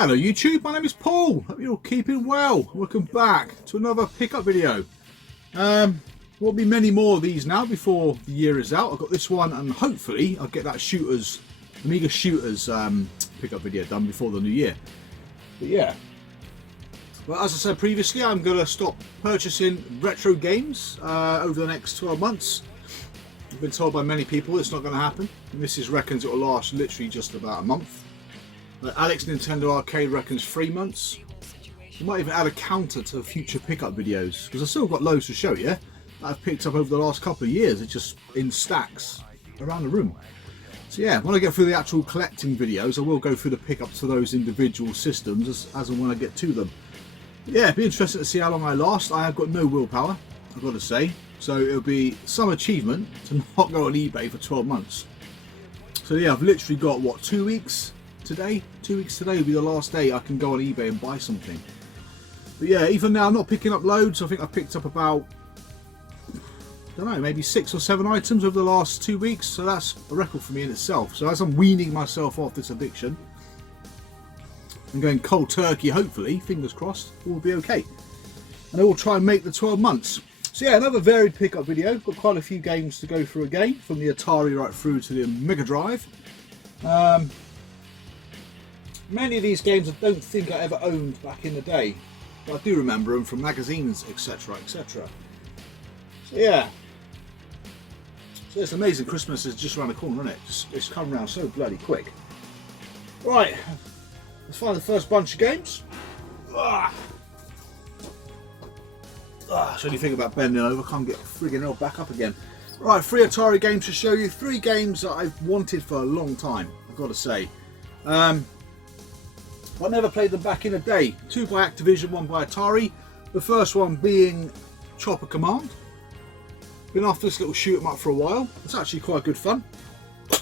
Hello YouTube, my name is Paul. Hope you're all keeping well. Welcome back to another pickup video. There'll be many more of these now before the year is out. I've got this one and hopefully I'll get that Amiga Shooters pickup video done before the new year. But yeah. Well, as I said previously, I'm going to stop purchasing retro games over the next 12 months. I've been told by many people it's not going to happen. Mrs. reckons it will last literally just about a month. Alex Nintendo Arcade reckons 3 months. We might even add a counter to future pickup videos because I've still got loads to show you that I've picked up over the last couple of years. It's just in stacks around the room. So yeah, when I get through the actual collecting videos, I will go through the pickups to those individual systems as and when I get to them. But yeah, it'd be interesting to see how long I last. I have got no willpower, I've got to say. So it'll be some achievement to not go on eBay for 12 months. So yeah, I've literally got, what, 2 weeks? Today, 2 weeks today will be the last day I can go on eBay and buy something. But yeah, even now I'm not picking up loads. I think I've picked up about, I don't know, maybe 6 or 7 items over the last 2 weeks. So that's a record for me in itself. So as I'm weaning myself off this addiction and going cold turkey, hopefully, fingers crossed, we'll be okay. And I will try and make the 12 months. So yeah, another varied pickup video. Got quite a few games to go through again, from the Atari right through to the Mega Drive. Many of these games I don't think I ever owned back in the day, but I do remember them from magazines, etc, etc. So yeah, so it's amazing. Christmas is just around the corner, isn't it? It's come around so bloody quick. Right, let's find the first bunch of games. So you think about bending over, can't get friggin' hell back up again. Right, 3 Atari games to show you. 3 games that I've wanted for a long time, I've got to say. I never played them back in the day. 2 by Activision, 1 by Atari. The first one being Chopper Command. Been after this little shoot 'em up for a while. It's actually quite good fun.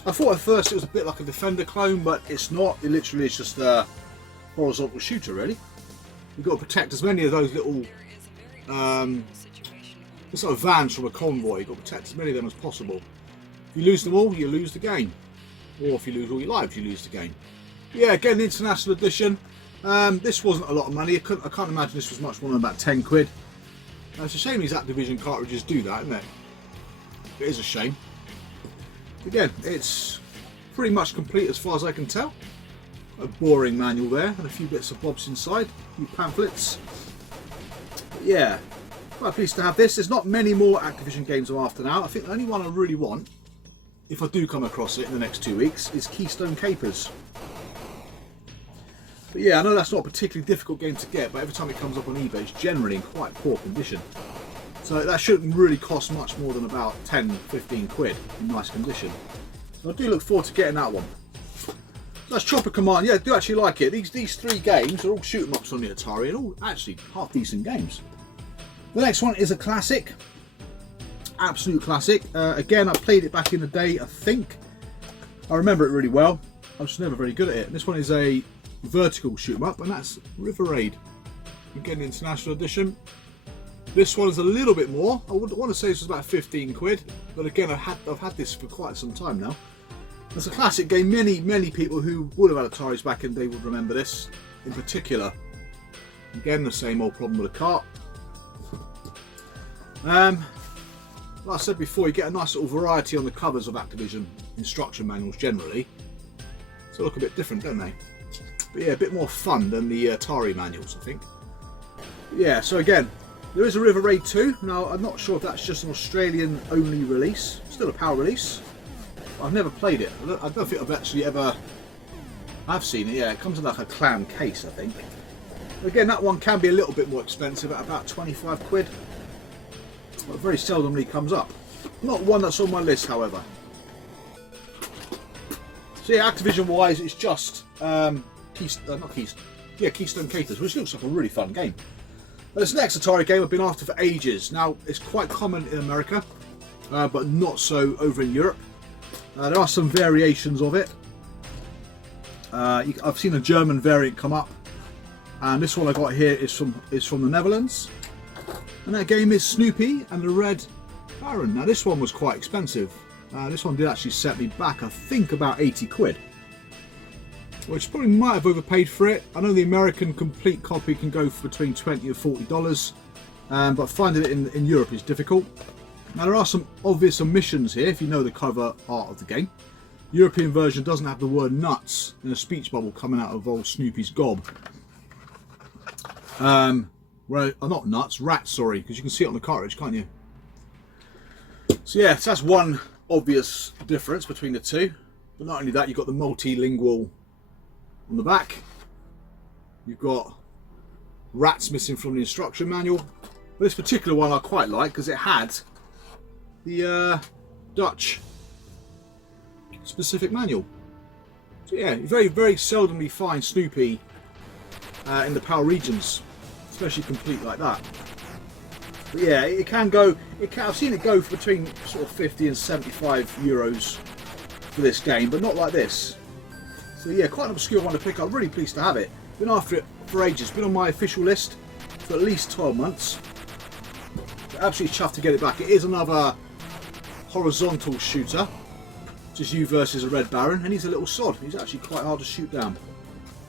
I thought at first it was a bit like a Defender clone, but it's not. It literally is just a horizontal shooter, really. You've got to protect as many of those little sort of vans from a convoy. You've got to protect as many of them as possible. If you lose them all, you lose the game. Or if you lose all your lives, you lose the game. Yeah, again, the International Edition. This wasn't a lot of money. I can't imagine this was much more than about 10 quid. It's a shame these Activision cartridges do that, isn't it? It is a shame. Again, it's pretty much complete as far as I can tell. A boring manual there and a few bits of bobs inside, a few pamphlets. But yeah, quite pleased to have this. There's not many more Activision games I'm after now. I think the only one I really want, if I do come across it in the next 2 weeks, is Keystone Capers. But yeah, I know that's not a particularly difficult game to get, but every time it comes up on eBay, it's generally in quite poor condition. So that shouldn't really cost much more than about 10-15 quid in nice condition. So I do look forward to getting that one. That's Chopper Command. Yeah, I do actually like it. These 3 games are all shoot 'em ups on the Atari and all actually half decent games. The next one is a classic. Absolute classic. Again, I played it back in the day, I think. I remember it really well. I was never very good at it. This one is a vertical shoot 'em up, and that's River Raid. Again, the International Edition. This one is a little bit more. I would want to say this was about 15 quid, but again, I've had this for quite some time now. It's a classic game. Many people who would have had Ataris back in the day would remember this in particular. Again, the same old problem with the cart. Like I said before, you get a nice little variety on the covers of Activision instruction manuals generally. So they look a bit different, don't they? But yeah, a bit more fun than the Atari manuals, I think. But yeah, so again, there is a River Raid 2. Now, I'm not sure if that's just an Australian only release. Still a PAL release. I've never played it. I don't think I've actually ever... I've seen it, yeah. It comes in like a clam case, I think. But again, that one can be a little bit more expensive at about 25 quid. But very seldomly comes up. Not one that's on my list, however. So yeah, Activision-wise, it's just... Keystone Capers, which looks like a really fun game. This next Atari game I've been after for ages. Now, it's quite common in America, but not so over in Europe. There are some variations of it. I've seen a German variant come up, and this one I got here is from the Netherlands. And that game is Snoopy and the Red Baron. Now, this one was quite expensive. This one did actually set me back, I think, about 80 quid. which probably might have overpaid for it. I know the American complete copy can go for between $20 and $40, but finding it in Europe is difficult. Now there are some obvious omissions here if you know the cover art of the game. The European version doesn't have the word nuts in a speech bubble coming out of old Snoopy's gob. Well, not nuts, rats, sorry, because you can see it on the cartridge, can't you? So yeah, so that's one obvious difference between the two. But not only that, you've got the multilingual on the back. You've got rats missing from the instruction manual. But this particular one I quite like because it had the Dutch specific manual. So yeah, you very seldomly find Snoopy in the PAL regions, especially complete like that. But yeah, it can go. I've seen it go for between sort of 50 and 75 euros for this game, but not like this. So yeah, quite an obscure one to pick up. I'm really pleased to have it. Been after it for ages. Been on my official list for at least 12 months. Absolutely chuffed to get it back. It is another horizontal shooter. Just you versus a Red Baron, and he's a little sod. He's actually quite hard to shoot down.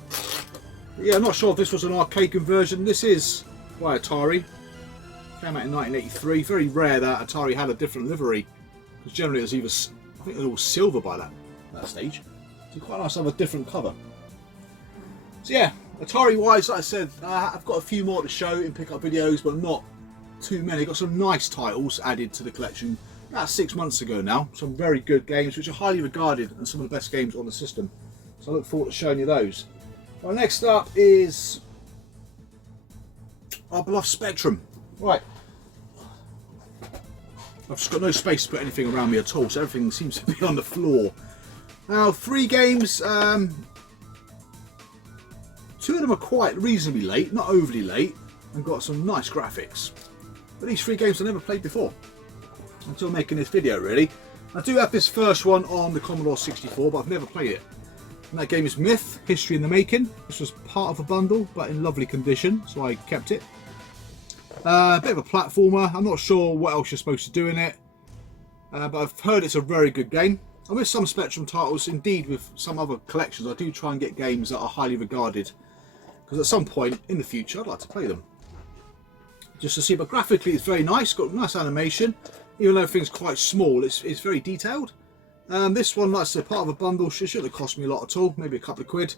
But yeah, I'm not sure if this was an arcade conversion. This is by Atari. Came out in 1983. Very rare that Atari had a different livery, because generally it was either, I think it was all silver by that stage. So quite nice to have a different cover. So yeah, Atari wise, like I said, I've got a few more to show in pickup videos, but not too many. Got some nice titles added to the collection about 6 months ago now. Some very good games which are highly regarded and some of the best games on the system. So I look forward to showing you those. Well, next up is our beloved Spectrum. Right. I've just got no space to put anything around me at all, so everything seems to be on the floor. Now, 3 games. 2 of them are quite reasonably late, not overly late, and got some nice graphics. But these 3 games I never played before until making this video, really. I do have this first one on the Commodore 64, but I've never played it. And that game is Myth, History in the Making. This was part of a bundle, but in lovely condition, so I kept it. A bit of a platformer. I'm not sure what else you're supposed to do in it, but I've heard it's a very good game. And with some Spectrum titles, indeed with some other collections, I do try and get games that are highly regarded, because at some point in the future I'd like to play them. Just to see, but graphically it's very nice, got nice animation, even though everything's quite small, it's very detailed. This one, like I said, part of a bundle, shouldn't have cost me a lot at all, maybe a couple of quid.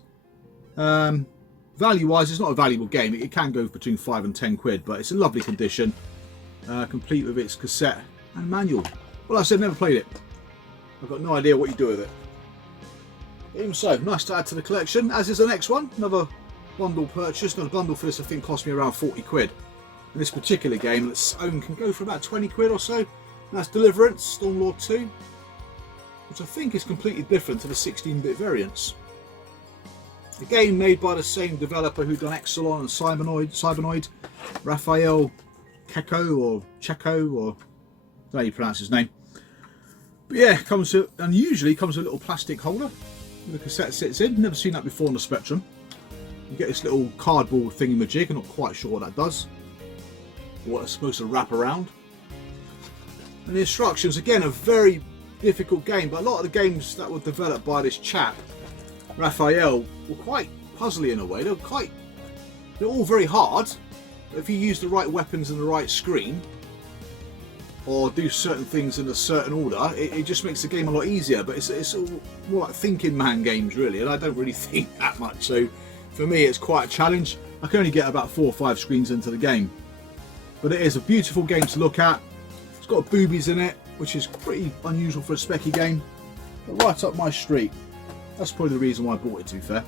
Value wise, it's not a valuable game. It can go between 5 and 10 quid, but it's in lovely condition, complete with its cassette and manual. Well, like I said, never played it. I've got no idea what you do with it. Even so, nice to add to the collection, as is the next one. Another bundle purchase. Now, the bundle for this I think cost me around 40 quid. And this particular game, its own can go for about 20 quid or so. And that's Deliverance, Stormlord 2, which I think is completely different to the 16-bit variants. A game made by the same developer who done Exelon and Cybernoid, Raphael Keko or Checo, or I don't know how you pronounce his name. But yeah, usually comes with a little plastic holder with the cassette sits in. Never seen that before on the Spectrum. You get this little cardboard thingy-majig. I'm not quite sure what that does, or what it's supposed to wrap around. And the instructions, again, a very difficult game, but a lot of the games that were developed by this chap, Raphael, were quite puzzly in a way. They're all very hard, but if you use the right weapons and the right screen, or do certain things in a certain order, it just makes the game a lot easier. But it's all more like thinking man games, really, and I don't really think that much, so for me it's quite a challenge. I can only get about 4 or 5 screens into the game, but it is a beautiful game to look at. It's got boobies in it, which is pretty unusual for a specky game, but right up my street. That's probably the reason why I bought it, to be fair.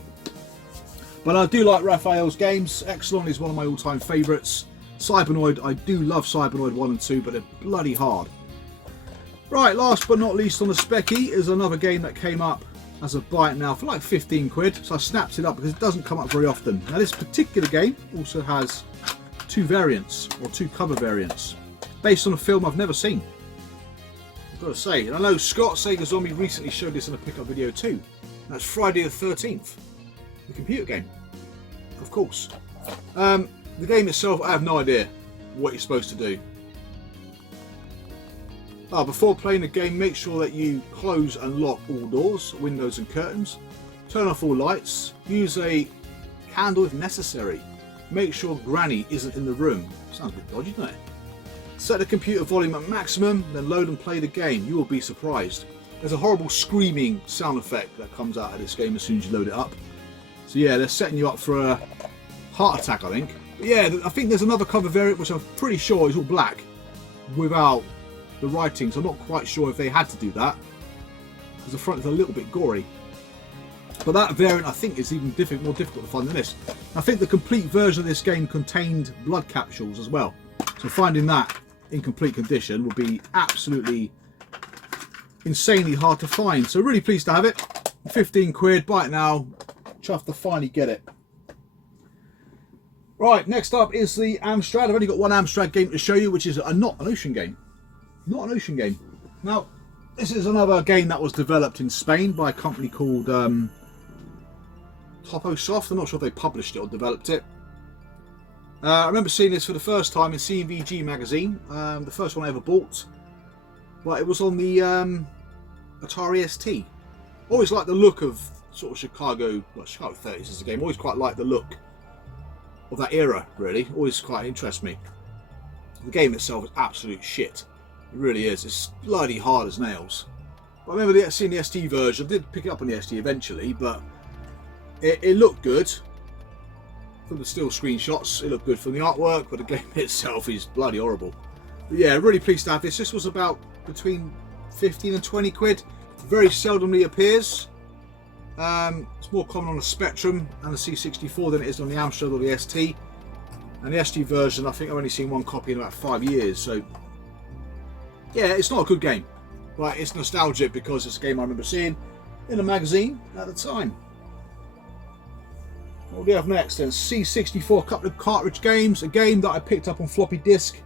But I do like Raphael's games. Exelon is one of my all-time favourites. Cybernoid, I do love Cybernoid 1 and 2, but they're bloody hard. Right, last but not least on the specky is another game that came up as a bite now for like 15 quid. So I snapped it up because it doesn't come up very often. Now this particular game also has 2 variants, or 2 cover variants, based on a film I've never seen. I've got to say, and I know Scott Sega Zombie recently showed this in a pickup video too. That's Friday the 13th, the computer game, of course. The game itself, I have no idea what you're supposed to do. Before playing the game, make sure that you close and lock all doors, windows and curtains. turn off all lights, use a candle if necessary, make sure Granny isn't in the room. Sounds a bit dodgy, doesn't it? Set the computer volume at maximum, then load and play the game. You will be surprised. There's a horrible screaming sound effect that comes out of this game as soon as you load it up. So yeah, they're setting you up for a heart attack, I think. But yeah, I think there's another cover variant which I'm pretty sure is all black without the writing. So I'm not quite sure if they had to do that, because the front is a little bit gory. But that variant I think is even more difficult to find than this. I think the complete version of this game contained blood capsules as well. So finding that in complete condition would be absolutely insanely hard to find. So really pleased to have it. 15 quid, buy it now. Chuffed to finally get it. Right, next up is the Amstrad. I've only got one Amstrad game to show you, which is not an ocean game. Not an ocean game. Now, this is another game that was developed in Spain by a company called Toposoft. I'm not sure if they published it or developed it. I remember seeing this for the first time in CVG magazine, the first one I ever bought. But it was on the Atari ST. Always liked the look of sort of Chicago 30s as a game. Always quite liked the look of that era, really. Always quite interests me. The game itself is absolute shit. It really is. It's bloody hard as nails. But I remember seeing the ST version. I did pick it up on the ST eventually, but it looked good. From the still screenshots, it looked good from the artwork, but the game itself is bloody horrible. But yeah, really pleased to have this. This was about between 15 and 20 quid. Very seldomly appears. It's more common on the Spectrum and the C64 than it is on the Amstrad or the ST. And the ST version, I think I've only seen one copy in about 5 years. So yeah, it's not a good game, but it's nostalgic because it's a game I remember seeing in a magazine at the time. What do we have next then? C64, a couple of cartridge games. A game that I picked up on floppy disk.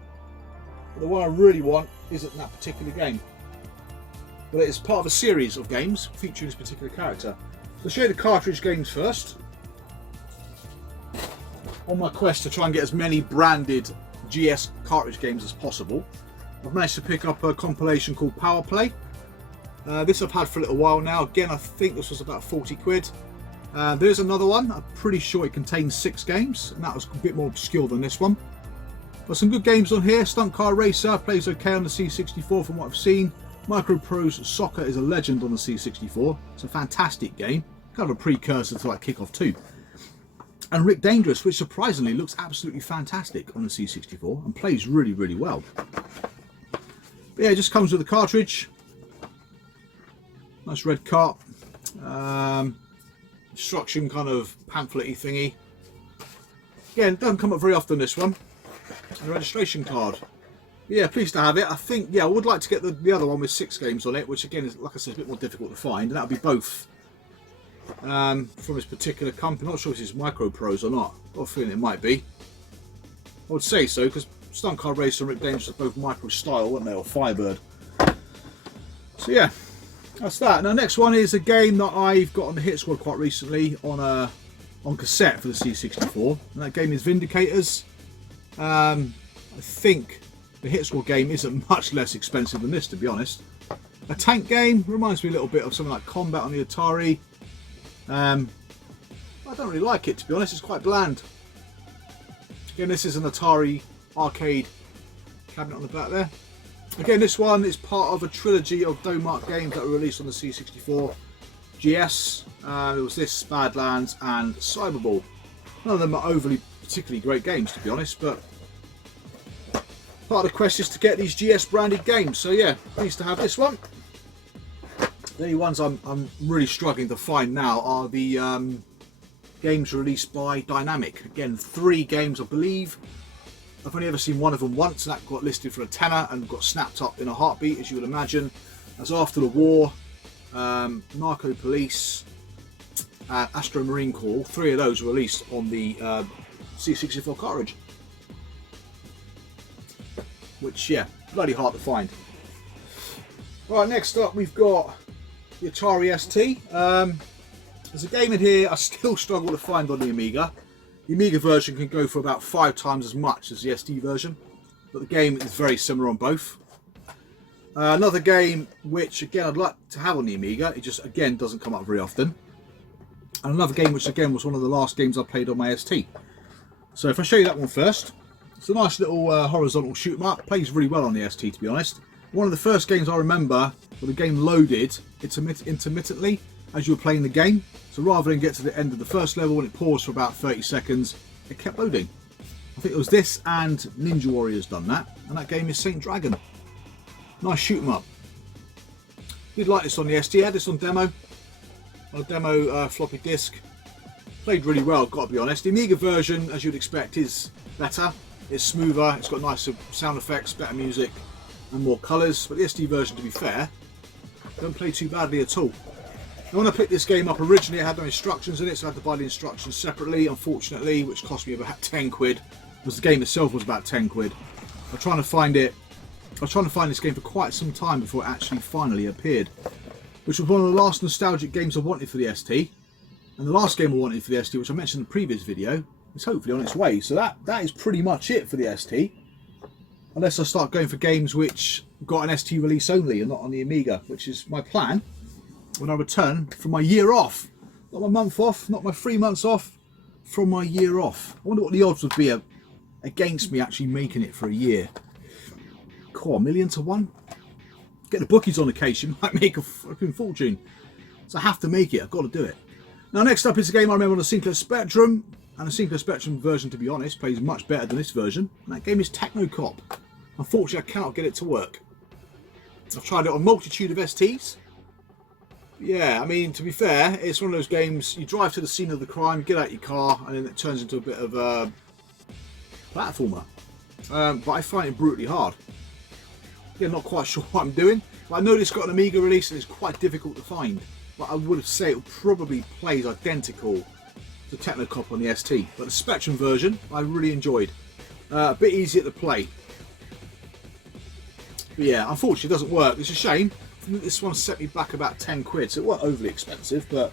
But the one I really want isn't that particular game. But it's part of a series of games featuring this particular character. So I'll show you the cartridge games first. On my quest to try and get as many branded GS cartridge games as possible, I've managed to pick up a compilation called Power Play. This I've had for a little while now. Again, I think this was about 40 quid. There's another one. I'm pretty sure it contains 6 games, and that was a bit more obscure than this one. But some good games on here. Stunt Car Racer plays okay on the C64 from what I've seen. Micro Prose Soccer is a legend on the C64. It's a fantastic game. Kind of a precursor to like Kickoff 2. And Rick Dangerous, which surprisingly looks absolutely fantastic on the C64 and plays really, really well. But yeah, it just comes with a cartridge. Nice red cart. Instruction kind of pamphlet-y thingy. Again, doesn't come up very often, this one. And a registration card. Yeah, pleased to have it. I think, yeah, I would like to get the other one with 6 games on it, which again is, like I said, a bit more difficult to find. And that'll be both from this particular company. Not sure if this is Micro Prose or not. I've got a feeling it might be. I would say so, because Stunt Car Racer and Rick Dangerous are both Micro style, weren't they? Or Firebird. So yeah, that's that. Now, next one is a game that I've got on the hit squad quite recently on cassette for the C64. And that game is Vindicators. I think the hit squad game isn't much less expensive than this, to be honest. A tank game reminds me a little bit of something like Combat on the Atari. I don't really like it, to be honest. It's quite bland. Again, this is an Atari arcade cabinet on the back there. Again, this one is part of a trilogy of Domark games that were released on the C64 GS. It was this, Badlands, and Cyberball. None of them are overly particularly great games, to be honest, but part of the quest is to get these GS branded games. So yeah, pleased to have this one. The only ones I'm really struggling to find now are the games released by Dynamic. Again, 3 games, I believe. I've only ever seen one of them once, and that got listed for a tenner and got snapped up in a heartbeat, as you would imagine. As After the War, Narco Police, and Astro Marine Corps. 3 of those were released on the C64 cartridge. Which, yeah, bloody hard to find. Right, next up we've got the Atari ST. There's a game in here I still struggle to find on the Amiga. The Amiga version can go for about 5 times as much as the ST version, but the game is very similar on both. Another game which again I'd like to have on the Amiga, it just again doesn't come up very often, And another game which again was one of the last games I played on my ST. So if I show you that one first, it's a nice little horizontal shoot 'em up. Plays really well on the ST, to be honest. One of the first games I remember where the game loaded intermittently as you were playing the game. So rather than get to the end of the first level and it paused for about 30 seconds, it kept loading. I think it was this and Ninja Warriors done that, and that game is Saint Dragon. Nice shoot 'em up. Did like this on the ST. I had this on demo. On a demo floppy disk. Played really well, got to be honest. The Amiga version, as you'd expect, is better. It's smoother, it's got nicer sound effects, better music and more colours. But the SD version, to be fair, don't play too badly at all. Now, when I picked this game up originally, it had no instructions in it, so I had to buy the instructions separately, unfortunately, which cost me about 10 quid. Because the game itself was about 10 quid. I was trying to find this game for quite some time before it actually finally appeared. Which was one of the last nostalgic games I wanted for the ST. And the last game I wanted for the ST, which I mentioned in the previous video, is hopefully on its way. So that is pretty much it for the ST. Unless I start going for games which got an ST release only and not on the Amiga, which is my plan when I return from my year off. Not my month off, not my 3 months off, from my year off. I wonder what the odds would be against me actually making it for a year. Cool, 1,000,000 to 1? Get the bookies on the case, you might make a fucking fortune. So I have to make it, I've got to do it. Now next up is a game I remember on the Sinclair Spectrum. And the Sinclair Spectrum version, to be honest, plays much better than this version. And that game is Technocop. Unfortunately, I cannot get it to work. I've tried it on a multitude of STs. Yeah, I mean, to be fair, it's one of those games, you drive to the scene of the crime, you get out your car, and then it turns into a bit of a platformer. But I find it brutally hard. Yeah, not quite sure what I'm doing. But I know it's got an Amiga release and it's quite difficult to find. But I would say it probably plays identical to Technocop on the ST. But the Spectrum version, I really enjoyed. A bit easier to play. But yeah, unfortunately it doesn't work. It's a shame. This one set me back about 10 quid, so it wasn't overly expensive, but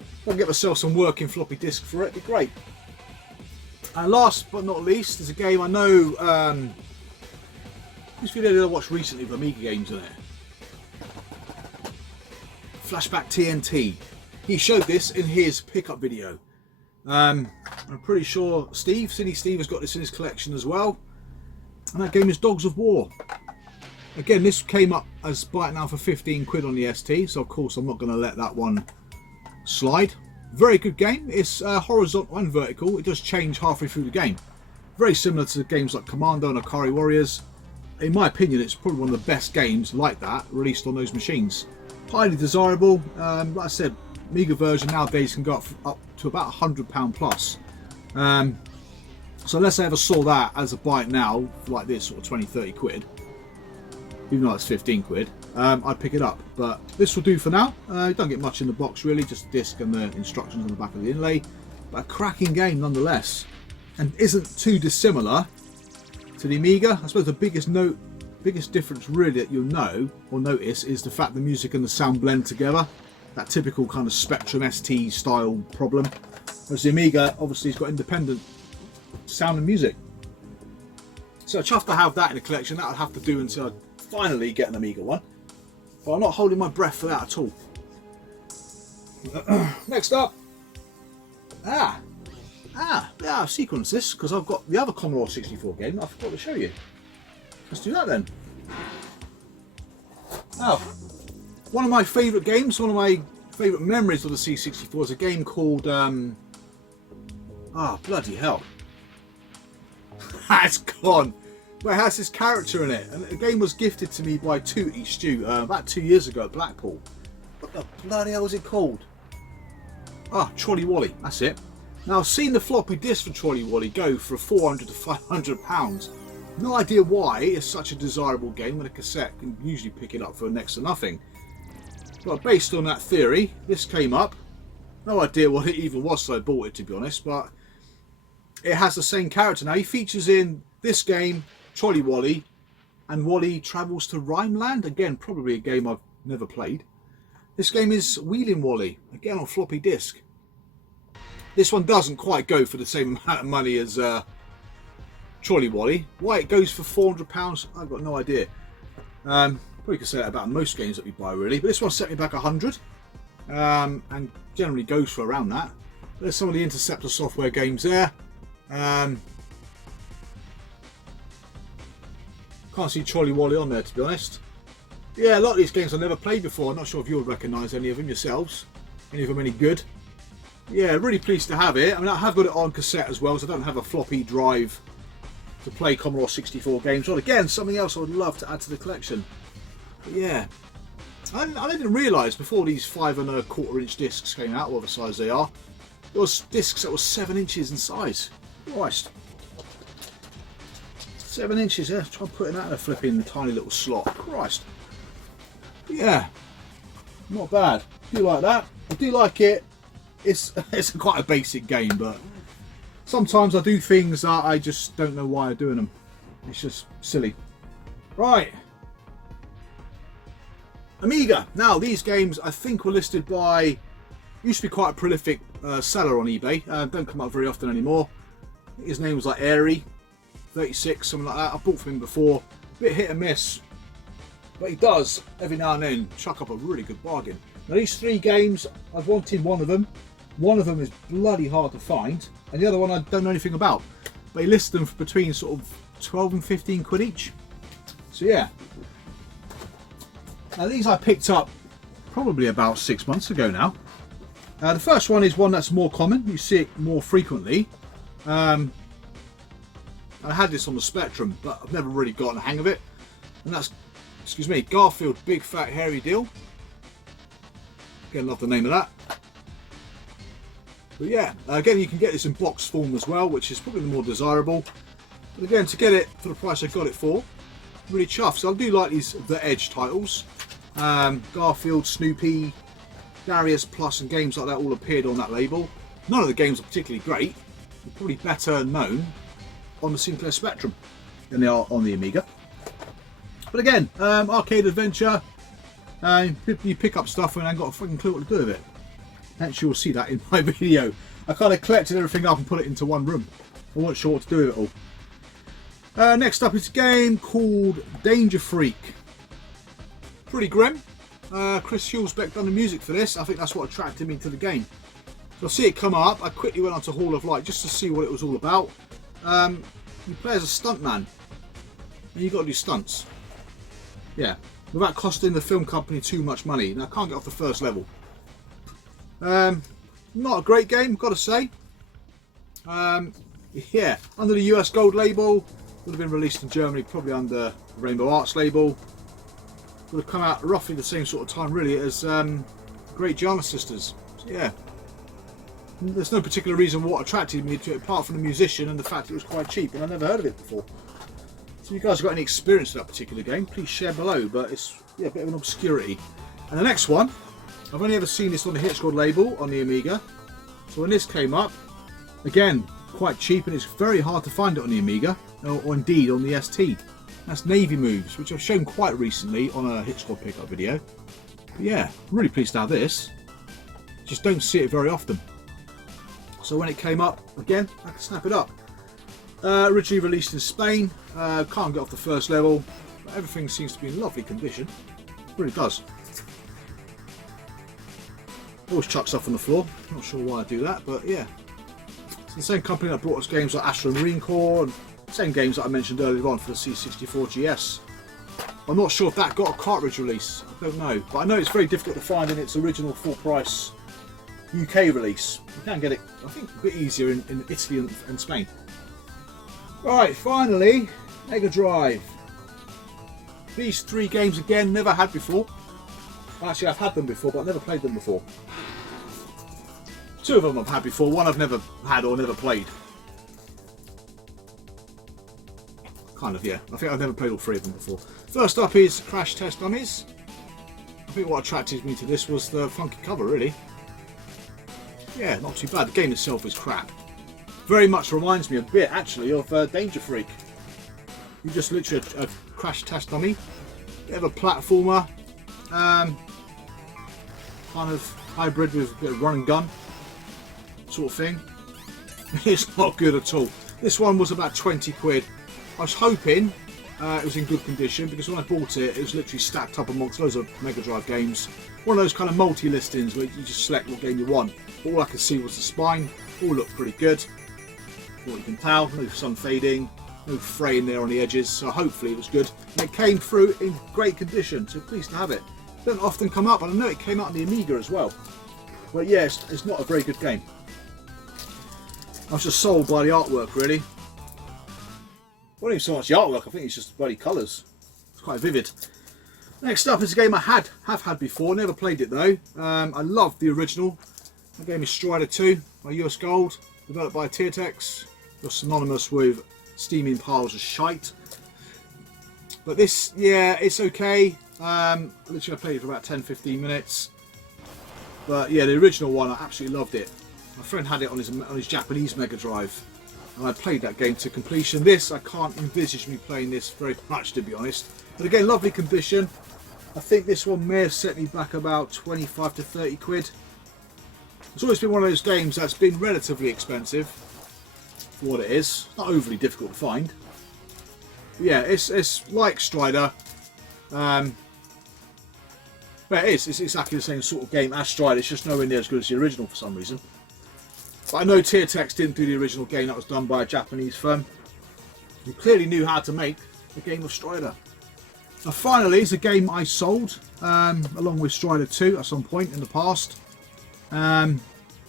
if I can get myself some working floppy disk for it, it'd be great. And last but not least, there's a game I know, this video that I watched recently with Amiga games on it. Flashback TNT. He showed this in his pickup video. I'm pretty sure Cine Steve has got this in his collection as well. And that game is Dogs of War. Again, this came up as buy it now for 15 quid on the ST, so of course I'm not going to let that one slide. Very good game. It's horizontal and vertical. It does change halfway through the game. Very similar to games like Commodore and Atari Warriors. In my opinion, it's probably one of the best games like that released on those machines. Highly desirable. Like I said, Amiga version nowadays can go up to about £100 plus. So unless I ever saw that as a buy it now, like this, sort of 20-30 quid, even though it's 15 quid, I'd pick it up. But this will do for now. You don't get much in the box really, just a disc and the instructions on the back of the inlay. But a cracking game nonetheless, and isn't too dissimilar to the Amiga. I suppose the biggest difference really that you'll know or notice is the fact the music and the sound blend together. That typical kind of Spectrum ST style problem. Whereas the Amiga obviously has got independent sound and music. So I'd chuffed to have that in the collection. That'll have to do until I finally get an Amiga one. But I'm not holding my breath for that at all. Next up. Yeah, I've sequenced this because I've got the other Commodore 64 game that I forgot to show you. Let's do that then. Now, one of my favourite games, one of my favourite memories of the C64 is a game called, bloody hell. It's gone. But it has this character in it, and the game was gifted to me by Tootie Stu about 2 years ago at Blackpool. What the bloody hell was it called? Trolley Wally, that's it. Now I've seen the floppy disk for Trolley Wally go for £400 to £500. No idea why it's such a desirable game when a cassette can usually pick it up for next to nothing. But based on that theory, this came up. No idea what it even was, so I bought it to be honest, but it has the same character. Now he features in this game, Trolley Wally, and Wally Travels to Rhineland. Again, probably a game I've never played. This game is Wheeling Wally, again on floppy disk. This one doesn't quite go for the same amount of money as Trolley Wally. Why it goes for £400, I've got no idea. Probably could say that about most games that we buy really, but this one set me back 100. and generally goes for around that. There's some of the Interceptor software games there. Can't see Charlie Wally on there, to be honest. Yeah, a lot of these games I've never played before. I'm not sure if you'll recognise any of them yourselves. Any of them any good? Yeah, really pleased to have it. I mean, I have got it on cassette as well, so I don't have a floppy drive to play Commodore 64 games. Well, again, something else I would love to add to the collection. But yeah, I didn't realise before these 5 1/4 inch discs came out, whatever size they are, there was discs that were 7 inches in size. Christ. 7 inches, yeah. Try putting that in a flipping tiny little slot. Christ. Yeah, not bad. I do like that. I do like it. It's quite a basic game, but sometimes I do things that I just don't know why I'm doing them. It's just silly. Right. Amiga. Now, these games I think were listed by, used to be quite a prolific seller on eBay. Don't come up very often anymore. I think his name was like Airy 36, something like that. I bought from him before. A bit hit and miss, but he does every now and then chuck up a really good bargain. Now, these 3 games, I've wanted one of them. One of them is bloody hard to find, and the other one I don't know anything about. But he lists them for between sort of 12 and 15 quid each. So yeah. Now, these I picked up probably about 6 months ago now. The first one is one that's more common. You see it more frequently. I had this on the Spectrum, but I've never really gotten a hang of it. And that's, excuse me, Garfield Big Fat Hairy Deal. Again, love the name of that. But yeah, again, you can get this in box form as well, which is probably the more desirable. But again, to get it for the price I got it for, really chuffed. So I do like these The Edge titles. Garfield, Snoopy, Darius Plus and games like that all appeared on that label. None of the games are particularly great. They're probably better known on the Sinclair Spectrum than they are on the Amiga. But again, arcade adventure. You pick up stuff and I ain't got a fucking clue what to do with it. Actually, you'll see that in my video. I kind of collected everything up and put it into one room. I wasn't sure what to do with it all. Next up is a game called Danger Freak. Pretty grim. Chris Hulsbeck done the music for this. I think that's what attracted me to the game. So I see it come up. I quickly went onto Hall of Light just to see what it was all about. You play as a stuntman, and you've got to do stunts. Yeah, without costing the film company too much money. Now, I can't get off the first level. Not a great game, got to say. Yeah, under the US Gold label. Would have been released in Germany, probably under the Rainbow Arts label. Would have come out roughly the same sort of time, really, as Great Giana Sisters. So, yeah. There's no particular reason what attracted me to it, apart from the musician and the fact it was quite cheap, and I've never heard of it before. So if you guys have got any experience with that particular game, please share below, but it's a bit of an obscurity. And the next one, I've only ever seen this on the Hit Squad label on the Amiga. So when this came up, again, quite cheap, and it's very hard to find it on the Amiga, or indeed on the ST. That's Navy Moves, which I've shown quite recently on a Hit Squad pickup video. But yeah, really pleased to have this. Just don't see it very often. So when it came up, again, I can snap it up. Originally released in Spain, can't get off the first level, but everything seems to be in lovely condition. It really does. Always chuck stuff on the floor, not sure why I do that, but yeah. It's the same company that brought us games like Astro Marine Corps, and same games that I mentioned earlier on for the C64 GS. I'm not sure if that got a cartridge release, I don't know, but I know it's very difficult to find in its original full price UK release. You can get it, I think, a bit easier in Italy and Spain. Right, finally, Mega Drive. These 3 games again, never had before. Actually, I've had them before, but I've never played them before. 2 of them I've had before, 1 I've never had or never played. Kind of, yeah. I think I've never played all 3 of them before. First up is Crash Test Dummies. I think what attracted me to this was the funky cover, really. Yeah, not too bad. The game itself is crap. Very much reminds me a bit, actually, of Danger Freak. You just literally a crash test dummy. Bit of a platformer. Kind of hybrid with a bit of run and gun sort of thing. It's not good at all. This one was about 20 quid. I was hoping it was in good condition, because when I bought it, it was literally stacked up amongst loads of Mega Drive games. One of those kind of multi-listings where you just select what game you want. All I could see was the spine. All looked pretty good. What you can tell, no sun fading, no fraying there on the edges, so hopefully it was good. And it came through in great condition, so pleased to have it. Don't often come up, and I know it came out on the Amiga as well. But yeah, it's not a very good game. I was just sold by the artwork, really. Not even so much the artwork, I think it's just the bloody colours. It's quite vivid. Next up is a game I have had before, never played it though. I love the original. The game is Strider 2 by US Gold, developed by Tiertex. You're synonymous with steaming piles of shite. But this, yeah, it's okay. Literally I played it for about 10-15 minutes. But yeah, the original one, I absolutely loved it. My friend had it on his Japanese Mega Drive, and I played that game to completion. This, I can't envisage me playing this very much, to be honest. But again, lovely condition. I think this one may have set me back about 25 to 30 quid. It's always been one of those games that's been relatively expensive for what it is. Not overly difficult to find. But yeah, it's like Strider. But it's exactly the same sort of game as Strider. It's just nowhere near as good as the original for some reason. But I know Tiertex didn't do the original game. That was done by a Japanese firm who clearly knew how to make a game of Strider. Now finally, it's a game I sold along with Strider 2 at some point in the past. But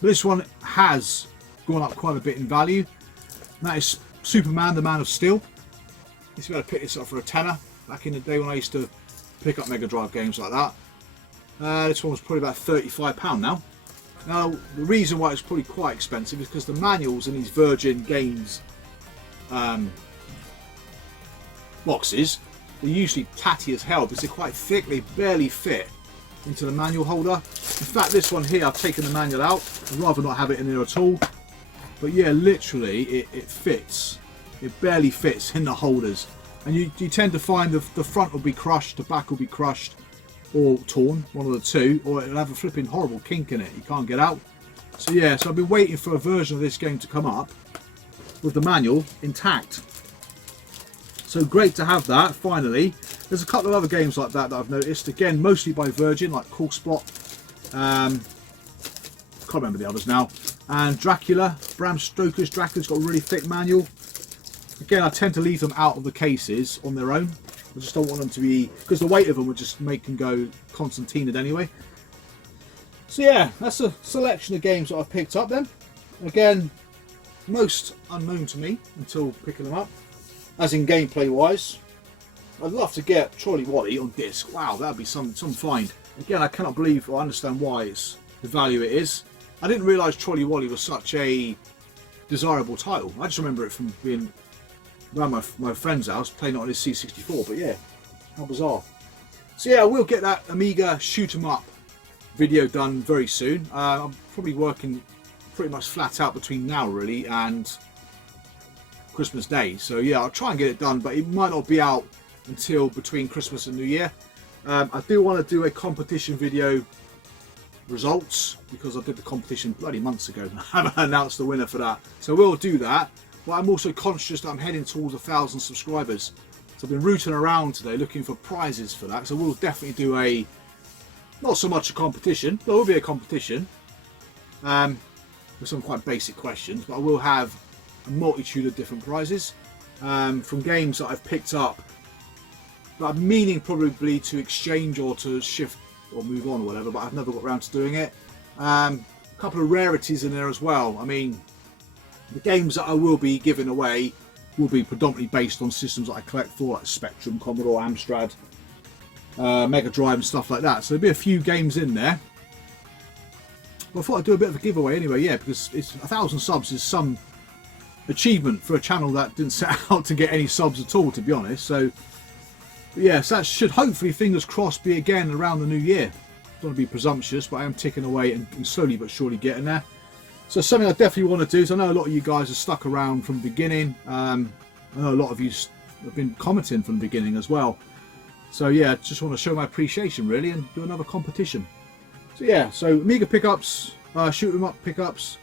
this one has gone up quite a bit in value. And that is Superman, the Man of Steel. I used to be able to pick this up for a tenner back in the day when I used to pick up Mega Drive games like that. This one was probably about £35 now. Now, the reason why it's probably quite expensive is because the manuals in these Virgin Games boxes, they're usually tatty as hell because they're quite thick. They barely fit into the manual holder. In fact, this one here, I've taken the manual out. I'd rather not have it in there at all. But yeah, literally, it fits. It barely fits in the holders. And you tend to find the front will be crushed, the back will be crushed, or torn, one of the two, or it'll have a flipping horrible kink in it. You can't get out. So yeah, so I've been waiting for a version of this game to come up with the manual intact. So great to have that, finally. There's a couple of other games like that I've noticed. Again, mostly by Virgin, like Courseplot. Can't remember the others now. And Dracula, Bram Stoker's Dracula's got a really thick manual. Again, I tend to leave them out of the cases on their own. I just don't want them to be, because the weight of them would just make them go Constantine anyway. So yeah, that's a selection of games that I've picked up then. Again, most unknown to me until picking them up. As in gameplay wise, I'd love to get Trolley Wally on disc. Wow, that'd be some find. Again, I cannot believe or understand why it's the value it is. I didn't realise Trolley Wally was such a desirable title. I just remember it from being around my friend's house playing it on his C64. But yeah, how bizarre. So yeah, I will get that Amiga shoot 'em up video done very soon. I'm probably working pretty much flat out between now really and Christmas Day. So yeah, I'll try and get it done, but it might not be out until between Christmas and New Year. I do want to do a competition video results because I did the competition bloody months ago and I haven't announced the winner for that. So we'll do that. But I'm also conscious that I'm heading towards 1,000 subscribers. So I've been rooting around today looking for prizes for that. So we'll definitely do a, not so much a competition, there will be a competition with some quite basic questions, but I will have a multitude of different prizes from games that I've picked up that I'm meaning probably to exchange or to shift or move on or whatever, but I've never got around to doing it. A couple of rarities in there as well. I mean, the games that I will be giving away will be predominantly based on systems that I collect for, like Spectrum, Commodore, Amstrad, Mega Drive and stuff like that. So there'll be a few games in there. But I thought I'd do a bit of a giveaway anyway, yeah, because it's 1,000 subs is some achievement for a channel that didn't set out to get any subs at all, to be honest. So yes, that should hopefully, fingers crossed, be again around the new year. Don't want to be presumptuous, but I am ticking away and slowly but surely getting there. So something I definitely want to do is, I know a lot of you guys are stuck around from the beginning. I know a lot of you have been commenting from the beginning as well. So yeah, just want to show my appreciation really and do another competition. So yeah, so Amiga pickups, shoot 'em up pickups,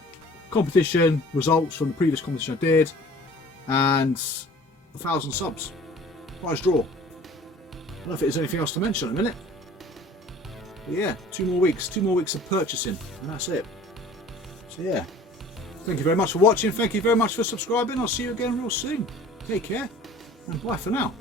competition results from the previous competition I did, and 1,000 subs. Prize draw. I don't know if there's anything else to mention in a minute. But yeah, 2 more weeks of purchasing, and that's it. So yeah, thank you very much for watching. Thank you very much for subscribing. I'll see you again real soon. Take care, and bye for now.